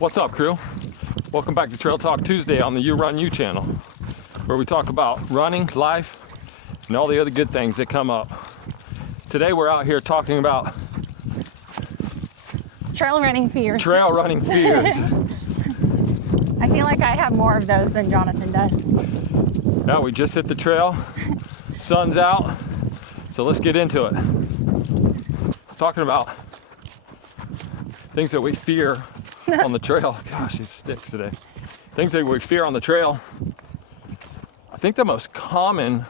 What's up, crew? Welcome back to Trail Talk Tuesday on the You Run You channel, where we talk about running, life, and all the other good things that come up. Today we're out here talking about trail running fears. Trail running fears. I feel like I have more of those than Jonathan does. Now we just hit the trail, sun's out, so let's get into it. It's talking about things that we fear on the trail. Gosh, these sticks today. Things that we fear on the trail. I think the most common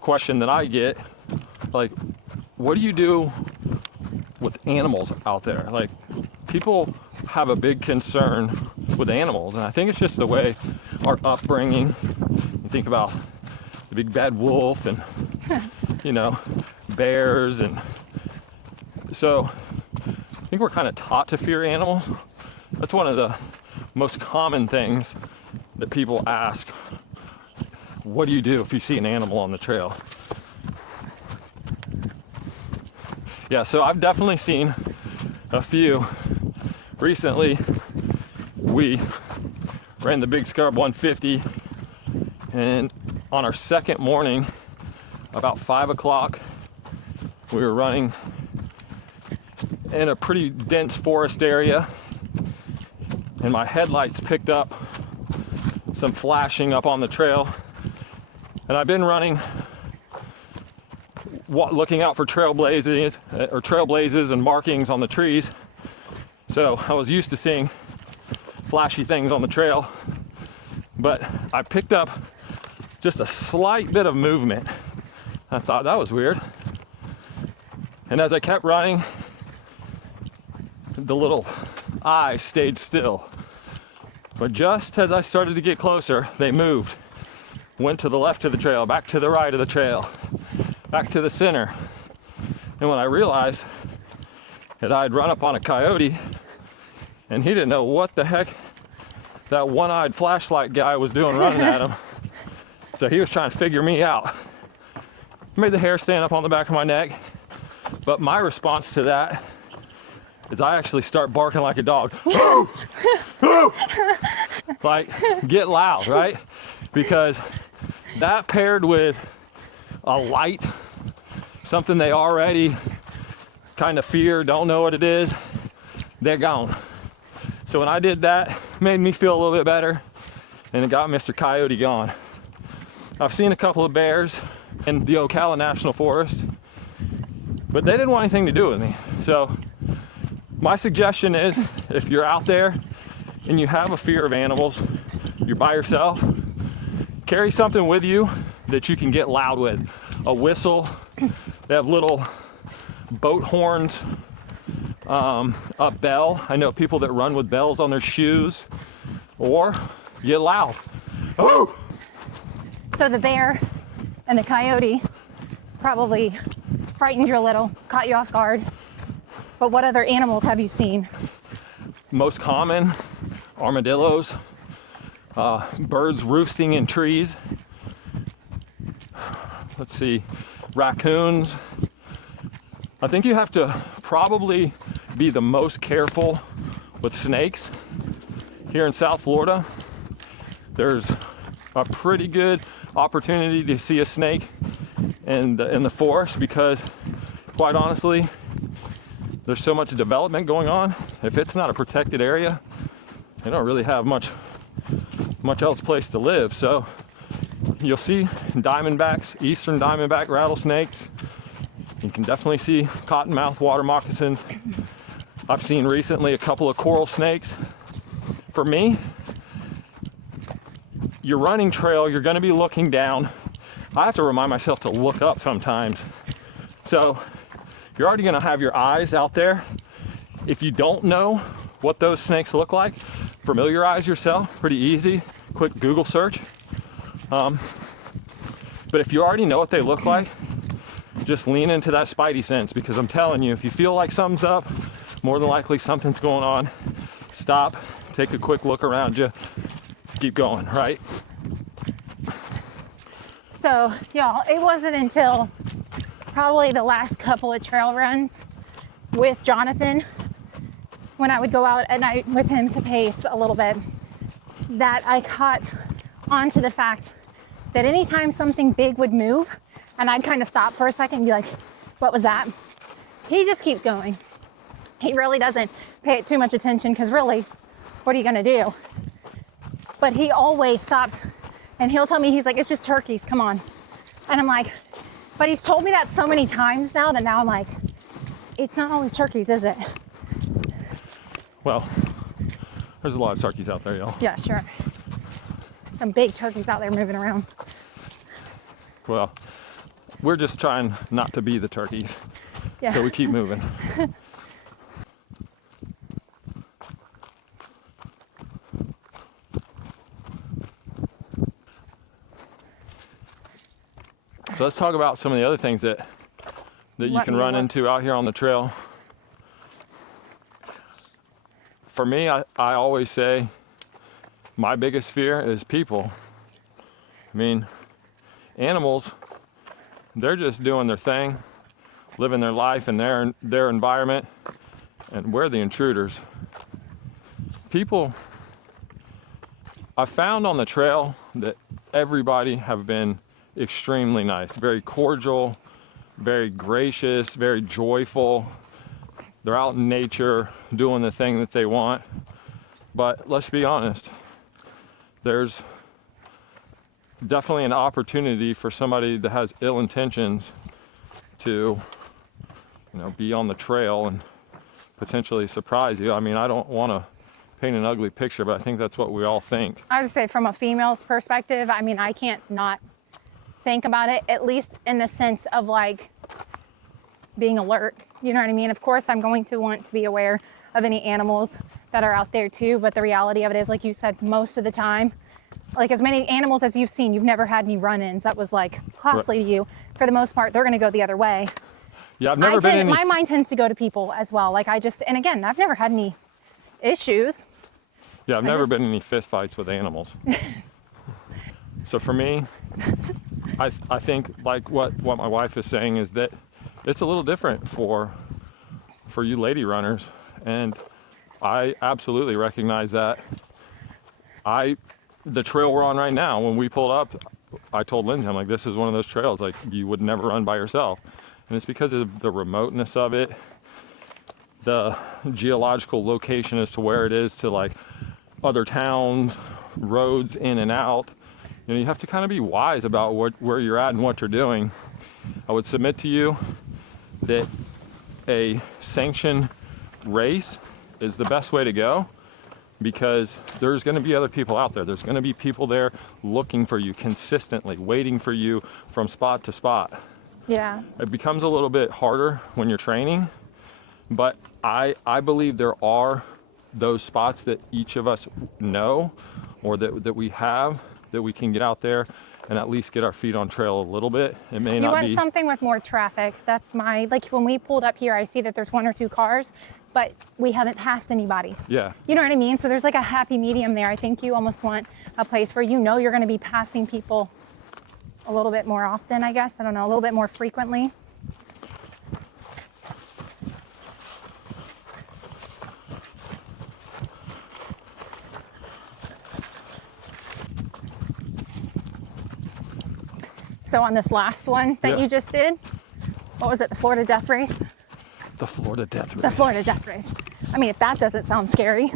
question that I get, like, what do you do with animals out there? Like, people have a big concern with animals, and I think it's just the way our upbringing. You think about the big bad wolf and bears, and so I think we're kind of taught to fear animals. That's one of the most common things that people ask. What do you do if you see an animal on the trail? Yeah, so I've definitely seen a few. Recently, we ran the Big Scrub 150, and on our second morning, about 5 o'clock, we were running in a pretty dense forest area, and my headlights picked up some flashing up on the trail. And I've been running, looking out for trailblazes and markings on the trees. So I was used to seeing flashy things on the trail, but I picked up just a slight bit of movement. I thought that was weird. And as I kept running, the little eye stayed still. But just as I started to get closer, they moved. Went to the left of the trail, back to the right of the trail, back to the center. And when I realized that I'd run up on a coyote, and he didn't know what the heck that one-eyed flashlight guy was doing running at him. So he was trying to figure me out. Made the hair stand up on the back of my neck. But my response to that is I actually start barking like a dog. Like, get loud, right? Because that paired with a light, something they already kind of fear, don't know what it is, they're gone. So when I did that, it made me feel a little bit better, and it got Mr. Coyote gone. I've seen a couple of bears in the Ocala National Forest, but they didn't want anything to do with me. So my suggestion is, if you're out there and you have a fear of animals, you're by yourself, carry something with you that you can get loud with. A whistle. They have little boat horns, a bell. I know people that run with bells on their shoes, or get loud. Oh! So the bear and the coyote probably frightened you a little, caught you off guard. But what other animals have you seen? Most common, armadillos, birds roosting in trees. Let's see, raccoons. I think you have to probably be the most careful with snakes. Here in South Florida, there's a pretty good opportunity to see a snake in the forest because, quite honestly, there's so much development going on. If it's not a protected area, they don't really have much else place to live. So you'll see diamondbacks, eastern diamondback rattlesnakes. You can definitely see cottonmouth water moccasins. I've seen recently a couple of coral snakes. For me, your running trail, you're gonna be looking down. I have to remind myself to look up sometimes. So you're already gonna have your eyes out there. If you don't know what those snakes look like, familiarize yourself, pretty easy, quick Google search. But if you already know what they look like, just lean into that spidey sense, because I'm telling you, if you feel like something's up, more than likely something's going on. Stop, take a quick look around you, keep going, right? So, y'all, it wasn't until probably the last couple of trail runs with Jonathan when I would go out at night with him to pace a little bit, that I caught onto the fact that anytime something big would move and I'd kind of stop for a second and be like, what was that? He just keeps going. He really doesn't pay it too much attention because really, what are you gonna do? But he always stops and he'll tell me, he's like, it's just turkeys, come on. And I'm like, but he's told me that so many times now that now I'm like, it's not always turkeys, is it? Well, there's a lot of turkeys out there, y'all. Yeah, sure. Some big turkeys out there moving around. Well, we're just trying not to be the turkeys. Yeah. So we keep moving. So let's talk about some of the other things that you can run into out here on the trail. For me, I always say my biggest fear is people. I mean, animals, they're just doing their thing, living their life in their environment, and we're the intruders. People, I found on the trail that everybody have been extremely nice, very cordial, very gracious, very joyful. They're out in nature doing the thing that they want. But let's be honest, there's definitely an opportunity for somebody that has ill intentions to, be on the trail and potentially surprise you. I mean, I don't want to paint an ugly picture, but I think that's what we all think. I would say from a female's perspective, I mean, I can't not think about it, at least in the sense of like being alert. You know what I mean? Of course, I'm going to want to be aware of any animals that are out there too, but the reality of it is, like you said, most of the time, like as many animals as you've seen, you've never had any run-ins that was like costly to you. For the most part, they're going to go the other way. Yeah, I've never been in my mind tends to go to people as well. Like and again, I've never had any issues. Yeah, I've never been in any fist fights with animals. So for me, I think like what my wife is saying is that it's a little different for you lady runners, and I absolutely recognize that. The trail we're on right now, when we pulled up, I told Lindsay, I'm like, this is one of those trails like you would never run by yourself. And it's because of the remoteness of it, the geological location as to where it is to like other towns, roads in and out. You have to kind of be wise about where you're at and what you're doing. I would submit to you that a sanctioned race is the best way to go, because there's going to be other people out there. There's going to be people there looking for you consistently, waiting for you from spot to spot. Yeah. It becomes a little bit harder when you're training, but I believe there are those spots that each of us know or that we have, that we can get out there and at least get our feet on trail a little bit. It may not be. You want something with more traffic. That's like when we pulled up here, I see that there's 1 or 2 cars, but we haven't passed anybody. Yeah. You know what I mean? So there's like a happy medium there. I think you almost want a place where you know you're going to be passing people a little bit more often, I guess. I don't know, a little bit more frequently. So on this last one that you just did, what was it, the Florida Death Race? The Florida Death Race. The Florida Death Race. I mean, if that doesn't sound scary,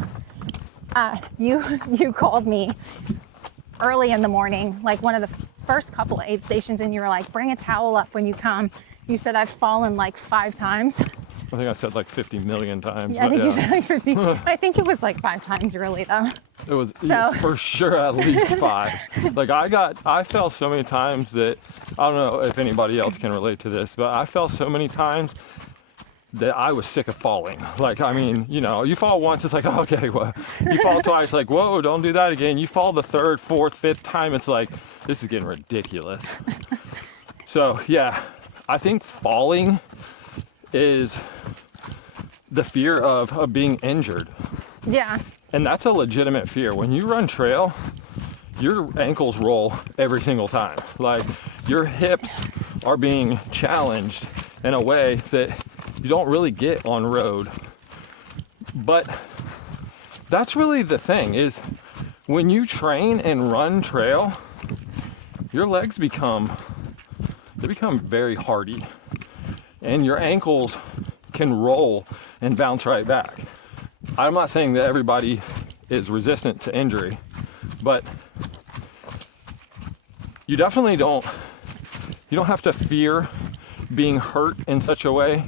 you called me early in the morning, like one of the first couple of aid stations, and you were like, bring a towel up when you come. You said, I've fallen like 5 times. I think I said like 50 million times. Yeah, I think you said like 50. I think it was like 5 times really though. It was for sure at least 5. Like I fell so many times that, I don't know if anybody else can relate to this, but I fell so many times that I was sick of falling. Like, I mean, you fall once, it's like, oh, okay, well, you fall twice, like, whoa, don't do that again. You fall the 3rd, 4th, 5th time, it's like, this is getting ridiculous. So yeah, I think falling is the fear of being injured. Yeah. And that's a legitimate fear. When you run trail, your ankles roll every single time. Like, your hips are being challenged in a way that you don't really get on road. But that's really the thing, is when you train and run trail, your legs become very hardy, and your ankles can roll and bounce right back. I'm not saying that everybody is resistant to injury, but you definitely don't have to fear being hurt in such a way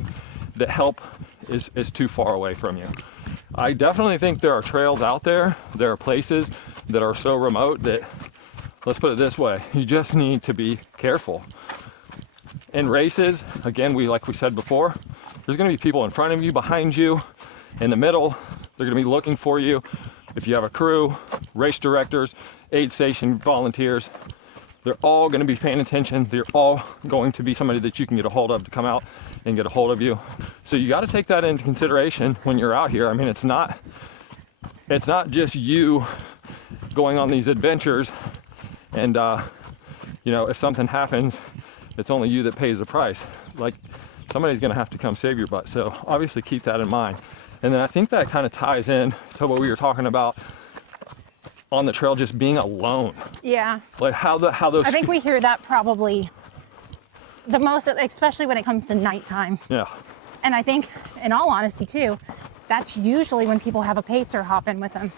that help is too far away from you. I definitely think there are trails out there, there are places that are so remote that, let's put it this way, you just need to be careful. In races, again, like we said before, there's gonna be people in front of you, behind you, in the middle. They're gonna be looking for you. If you have a crew, race directors, aid station volunteers, they're all gonna be paying attention. They're all going to be somebody that you can get a hold of to come out and get a hold of you. So you gotta take that into consideration when you're out here. I mean, it's not just you going on these adventures and, if something happens, it's only you that pays the price. Like, somebody's gonna have to come save your butt. So obviously keep that in mind. And then I think that kind of ties in to what we were talking about on the trail, just being alone. Yeah. Like how those. I think we hear that probably the most, especially when it comes to nighttime. Yeah. And I think, in all honesty too, that's usually when people have a pacer hop in with them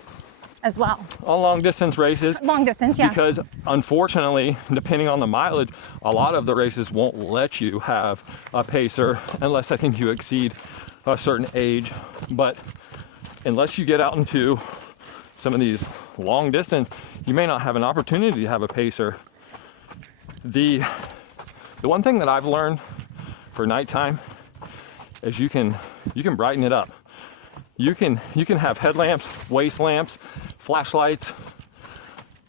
as well. On long distance races. Long distance, yeah. Because unfortunately, depending on the mileage, a lot of the races won't let you have a pacer unless I think you exceed a certain age. But unless you get out into some of these long distance, you may not have an opportunity to have a pacer. The one thing that I've learned for nighttime is you can brighten it up. You can have headlamps, waist lamps, flashlights.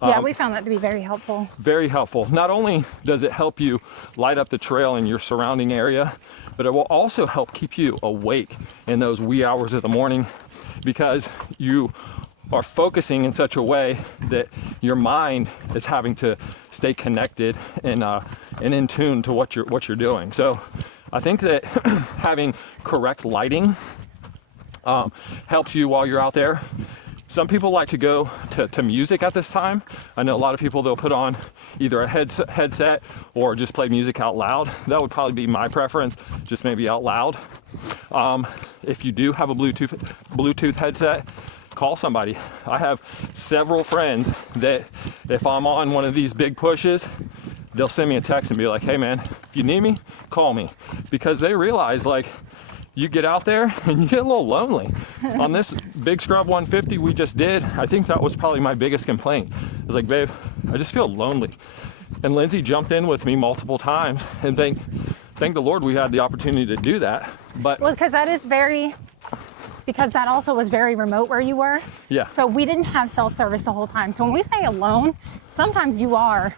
Yeah, we found that to be very helpful. Very helpful. Not only does it help you light up the trail in your surrounding area, but it will also help keep you awake in those wee hours of the morning, because you are focusing in such a way that your mind is having to stay connected and in tune to what you're doing. So I think that having correct lighting helps you while you're out there. Some people like to go to music at this time. I know a lot of people, they'll put on either a headset or just play music out loud. That would probably be my preference, just maybe out loud. If you do have a Bluetooth headset, call somebody. I have several friends that if I'm on one of these big pushes, they'll send me a text and be like, hey man, if you need me, call me. Because they realize, like, you get out there and you get a little lonely. On this big scrub 150 we just did, I think that was probably my biggest complaint. I was like, babe, I just feel lonely. And Lindsay jumped in with me multiple times, and thank the Lord we had the opportunity to do that. But well, because that also was very remote where you were. Yeah. So we didn't have cell service the whole time. So when we say alone, sometimes you are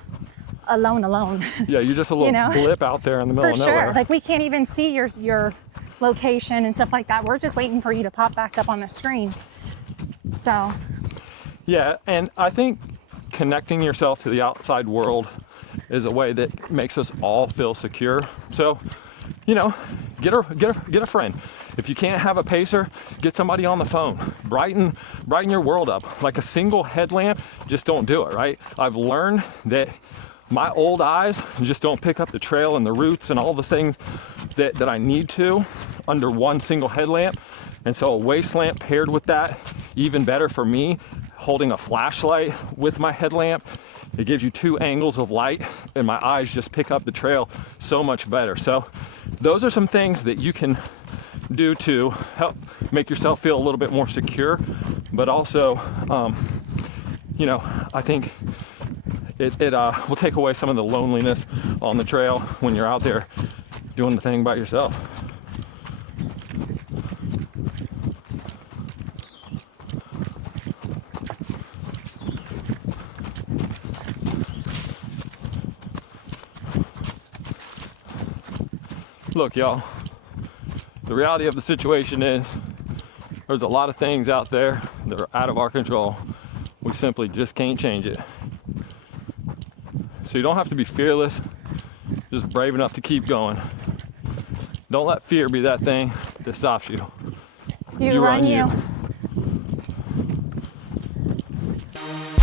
alone. Yeah, you're just a little blip out there in the middle For of nowhere. sure. Like, we can't even see your location and stuff like that. We're just waiting for you to pop back up on the screen. So. Yeah, and I think connecting yourself to the outside world is a way that makes us all feel secure. So, get a friend. If you can't have a pacer, get somebody on the phone. Brighten your world up. Like a single headlamp, just don't do it, right? I've learned that my old eyes just don't pick up the trail and the roots and all the things that I need to under one single headlamp. And so a waist lamp paired with that, even better for me. Holding a flashlight with my headlamp, it gives you two angles of light, and my eyes just pick up the trail so much better. So those are some things that you can do to help make yourself feel a little bit more secure, but also I think it will take away some of the loneliness on the trail when you're out there doing the thing by yourself. Look, y'all, the reality of the situation is there's a lot of things out there that are out of our control. We simply just can't change it. So you don't have to be fearless, just brave enough to keep going. Don't let fear be that thing that stops you. You run you. Bye.